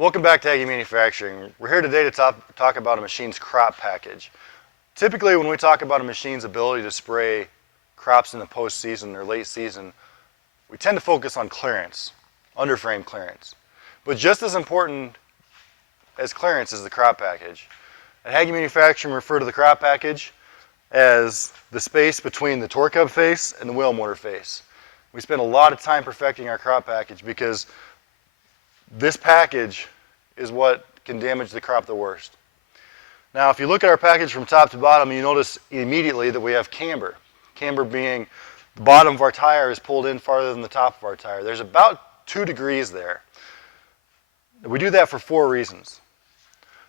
Welcome back to Hagie Manufacturing. We're here today to talk about a machine's crop package. Typically when we talk about a machine's ability to spray crops in the postseason or late season, we tend to focus on clearance, underframe clearance. But just as important as clearance is the crop package. At Hagie Manufacturing we refer to the crop package as the space between the torque hub face and the wheel motor face. We spend a lot of time perfecting our crop package because this package is what can damage the crop the worst. Now, if you look at our package from top to bottom, you notice immediately that we have camber. Camber being the bottom of our tire is pulled in farther than the top of our tire. There's about 2 degrees there. We do that for 4 reasons.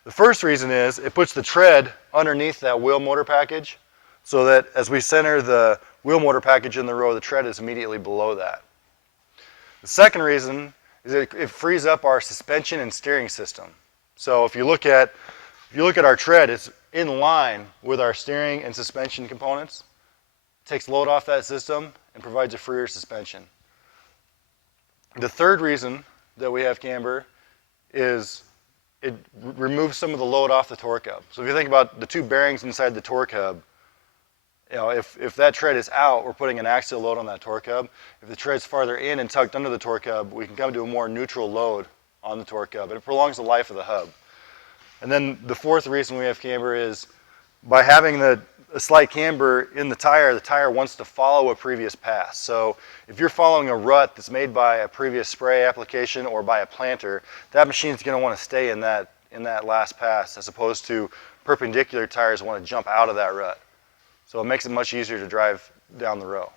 The first reason is it puts the tread underneath that wheel motor package so that as we center the wheel motor package in the row, the tread is immediately below that. The second reason is it frees up our suspension and steering system. So if you look at our tread, it's in line with our steering and suspension components. It takes load off that system and provides a freer suspension. The third reason that we have camber is it removes some of the load off the torque hub. So if you think about the 2 bearings inside the torque hub, if that tread is out, we're putting an axial load on that torque hub. If the tread's farther in and tucked under the torque hub, we can come to a more neutral load on the torque hub, and it prolongs the life of the hub. And then the fourth reason we have camber is by having a slight camber in the tire wants to follow a previous pass. So if you're following a rut that's made by a previous spray application or by a planter, that machine's going to want to stay in that last pass as opposed to perpendicular tires want to jump out of that rut. So it makes it much easier to drive down the row.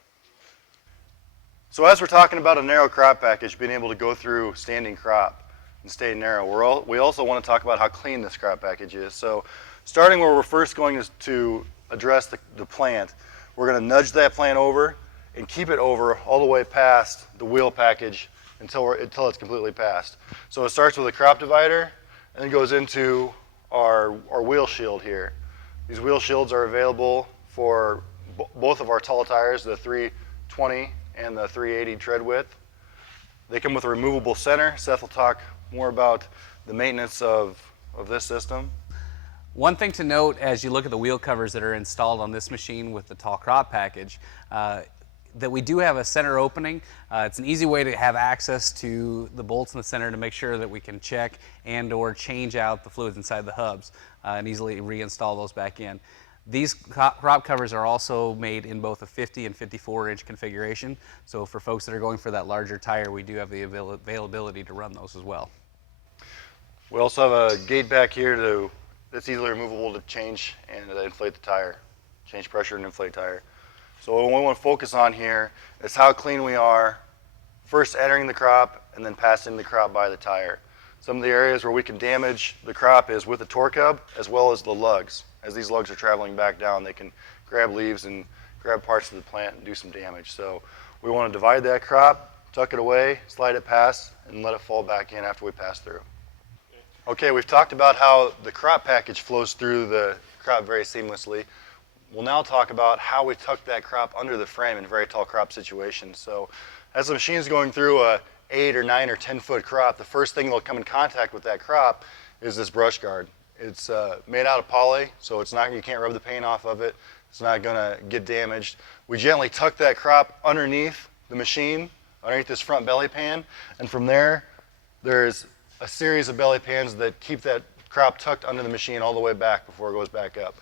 So as we're talking about a narrow crop package, being able to go through standing crop and stay narrow, we also want to talk about how clean this crop package is. So starting where we're first going to address the plant, we're going to nudge that plant over and keep it over all the way past the wheel package until it's completely passed. So it starts with a crop divider and then goes into our wheel shield here. These wheel shields are available for both of our tall tires, the 320 and the 380 tread width. They come with a removable center. Seth will talk more about the maintenance of this system. One thing to note as you look at the wheel covers that are installed on this machine with the tall crop package, that we do have a center opening. It's an easy way to have access to the bolts in the center to make sure that we can check and or change out the fluids inside the hubs and easily reinstall those back in. These crop covers are also made in both a 50 and 54 inch configuration. So for folks that are going for that larger tire, we do have the availability to run those as well. We also have a gate back here that's easily removable to change and to inflate the tire, change pressure and inflate tire. So what we want to focus on here is how clean we are first entering the crop and then passing the crop by the tire. Some of the areas where we can damage the crop is with the torque hub as well as the lugs. As these lugs are traveling back down, they can grab leaves and grab parts of the plant and do some damage. So we want to divide that crop, tuck it away, slide it past, and let it fall back in after we pass through. Okay, we've talked about how the crop package flows through the crop very seamlessly. We'll now talk about how we tuck that crop under the frame in very tall crop situations. So as the machine's going through a 8 or 9 or 10 foot crop, the first thing that'll come in contact with that crop is this brush guard. It's made out of poly, so you can't rub the paint off of it. It's not going to get damaged. We gently tuck that crop underneath the machine, underneath this front belly pan, and from there's a series of belly pans that keep that crop tucked under the machine all the way back before it goes back up.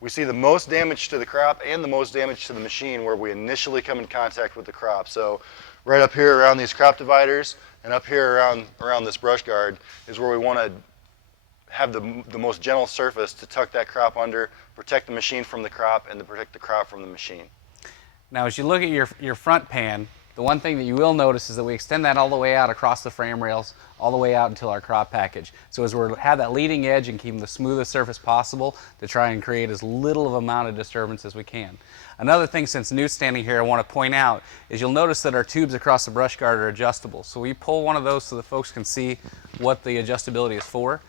We see the most damage to the crop and the most damage to the machine where we initially come in contact with the crop. So right up here around these crop dividers and up here around this brush guard is where we want to have the most gentle surface to tuck that crop under, protect the machine from the crop, and to protect the crop from the machine. Now as you look at your front pan, the one thing that you will notice is that we extend that all the way out across the frame rails, all the way out until our crop package. So as we have that leading edge and keep the smoothest surface possible to try and create as little of amount of disturbance as we can. Another thing, since Newt's standing here, I want to point out is you'll notice that our tubes across the brush guard are adjustable. So we pull one of those so that folks can see what the adjustability is for.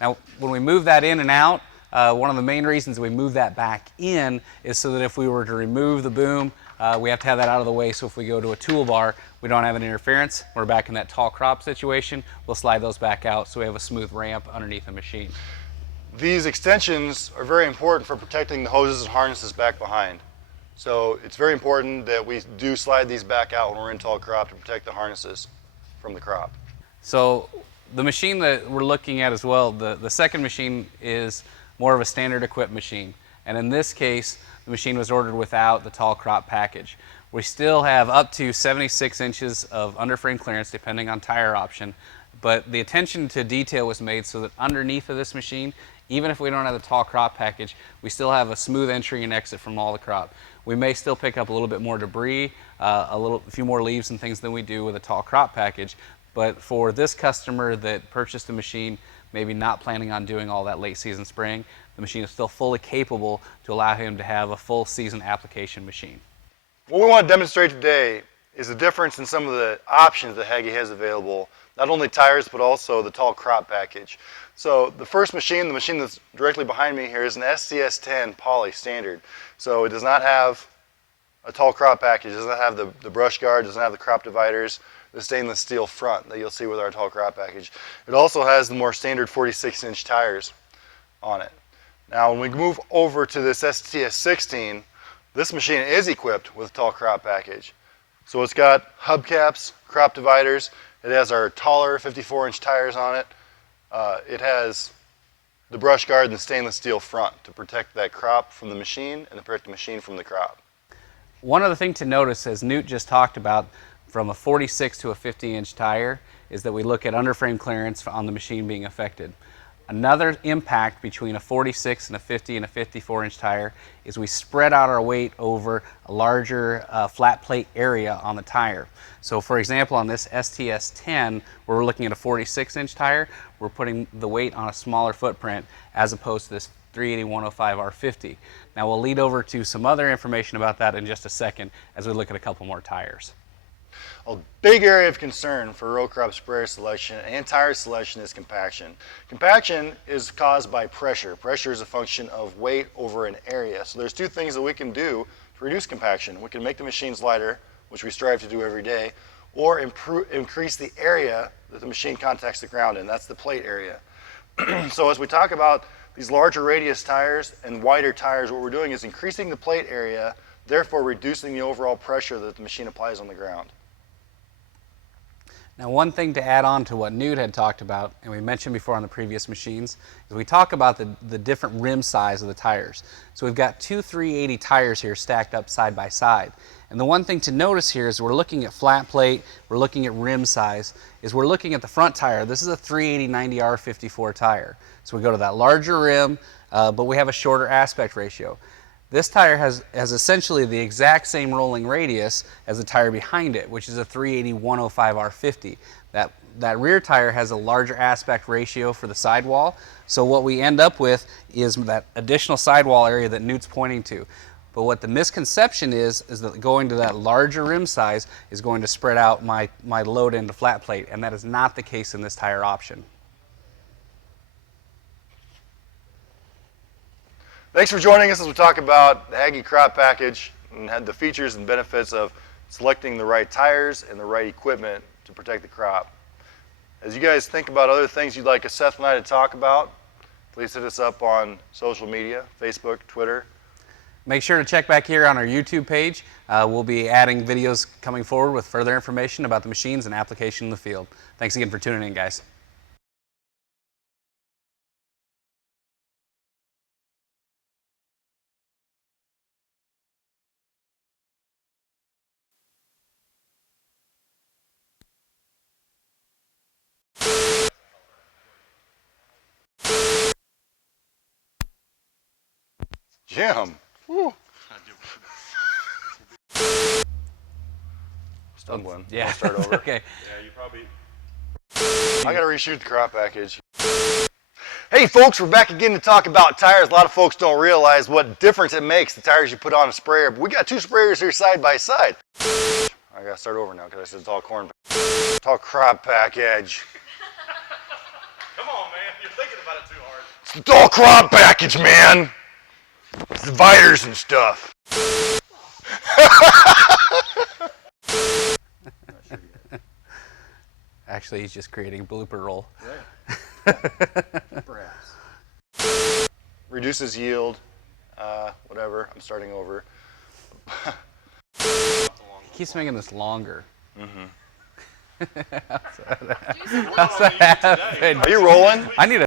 Now when we move that in and out, one of the main reasons we move that back in is so that if we were to remove the boom, we have to have that out of the way, so if we go to a toolbar, we don't have an interference, we're back in that tall crop situation, we'll slide those back out so we have a smooth ramp underneath the machine. These extensions are very important for protecting the hoses and harnesses back behind. So it's very important that we do slide these back out when we're in tall crop to protect the harnesses from the crop. So the machine that we're looking at as well, the second machine is more of a standard equipped machine. And in this case, the machine was ordered without the tall crop package. We still have up to 76 inches of underframe clearance depending on tire option, but the attention to detail was made so that underneath of this machine, even if we don't have the tall crop package, we still have a smooth entry and exit from all the crop. We may still pick up a little bit more debris, a few more leaves and things than we do with a tall crop package, but for this customer that purchased the machine, maybe not planning on doing all that late season spraying, the machine is still fully capable to allow him to have a full season application machine. What we want to demonstrate today is the difference in some of the options that Hagie has available, not only tires but also the tall crop package. So the first machine, the machine that's directly behind me here, is an Scs 10 Poly Standard. So it does not have a tall crop package, it does not have the brush guard, does not have the crop dividers, the stainless steel front that you'll see with our tall crop package. It also has the more standard 46-inch tires on it. Now when we move over to this STS 16, this machine is equipped with a tall crop package. So it's got hubcaps, crop dividers, it has our taller 54-inch tires on it, it has the brush guard and the stainless steel front to protect that crop from the machine and to protect the machine from the crop. One other thing to notice, as Newt just talked about, from a 46 to a 50-inch tire, is that we look at underframe clearance on the machine being affected. Another impact between a 46 and a 50 and a 54-inch tire is we spread out our weight over a larger flat plate area on the tire. So for example, on this STS 10, where we're looking at a 46-inch tire, we're putting the weight on a smaller footprint as opposed to this 380-105 R50. Now we'll lead over to some other information about that in just a second as we look at a couple more tires. A big area of concern for row crop sprayer selection and tire selection is compaction. Compaction is caused by pressure. Pressure is a function of weight over an area. So there's two things that we can do to reduce compaction. We can make the machines lighter, which we strive to do every day, or increase the area that the machine contacts the ground in. That's the plate area. So as we talk about these larger radius tires and wider tires, what we're doing is increasing the plate area, therefore reducing the overall pressure that the machine applies on the ground. Now one thing to add on to what Newt had talked about, and we mentioned before on the previous machines, is we talk about the different rim size of the tires. So we've got two 380 tires here stacked up side by side. And the one thing to notice here is we're looking at flat plate, we're looking at rim size, is we're looking at the front tire. This is a 380/90R54 tire. So we go to that larger rim, but we have a shorter aspect ratio. This tire has essentially the exact same rolling radius as the tire behind it, which is a 380/105R50. That rear tire has a larger aspect ratio for the sidewall, so what we end up with is that additional sidewall area that Newt's pointing to. But what the misconception is that going to that larger rim size is going to spread out my load into flat plate, and that is not the case in this tire option. Thanks for joining us as we talk about the Hagie crop package and had the features and benefits of selecting the right tires and the right equipment to protect the crop. As you guys think about other things you'd like Seth and I to talk about, please hit us up on social media, Facebook, Twitter. Make sure to check back here on our YouTube page. We'll be adding videos coming forward with further information about the machines and application in the field. Thanks again for tuning in, guys. Jim. Woo. Stumbling. Yeah. I'll start over. Okay. Yeah, you probably. I gotta reshoot the crop package. Hey folks, we're back again to talk about tires. A lot of folks don't realize what difference it makes, the tires you put on a sprayer. But we got two sprayers here side by side. I gotta start over now because I said tall crop package. Come on, man. You're thinking about it too hard. It's the tall crop package, man. It's dividers and stuff. Actually, he's just creating a blooper roll. Perhaps. Reduces yield, whatever. I'm starting over. He keeps making this longer. Mm-hmm. How's that happen? Are you rolling? I need a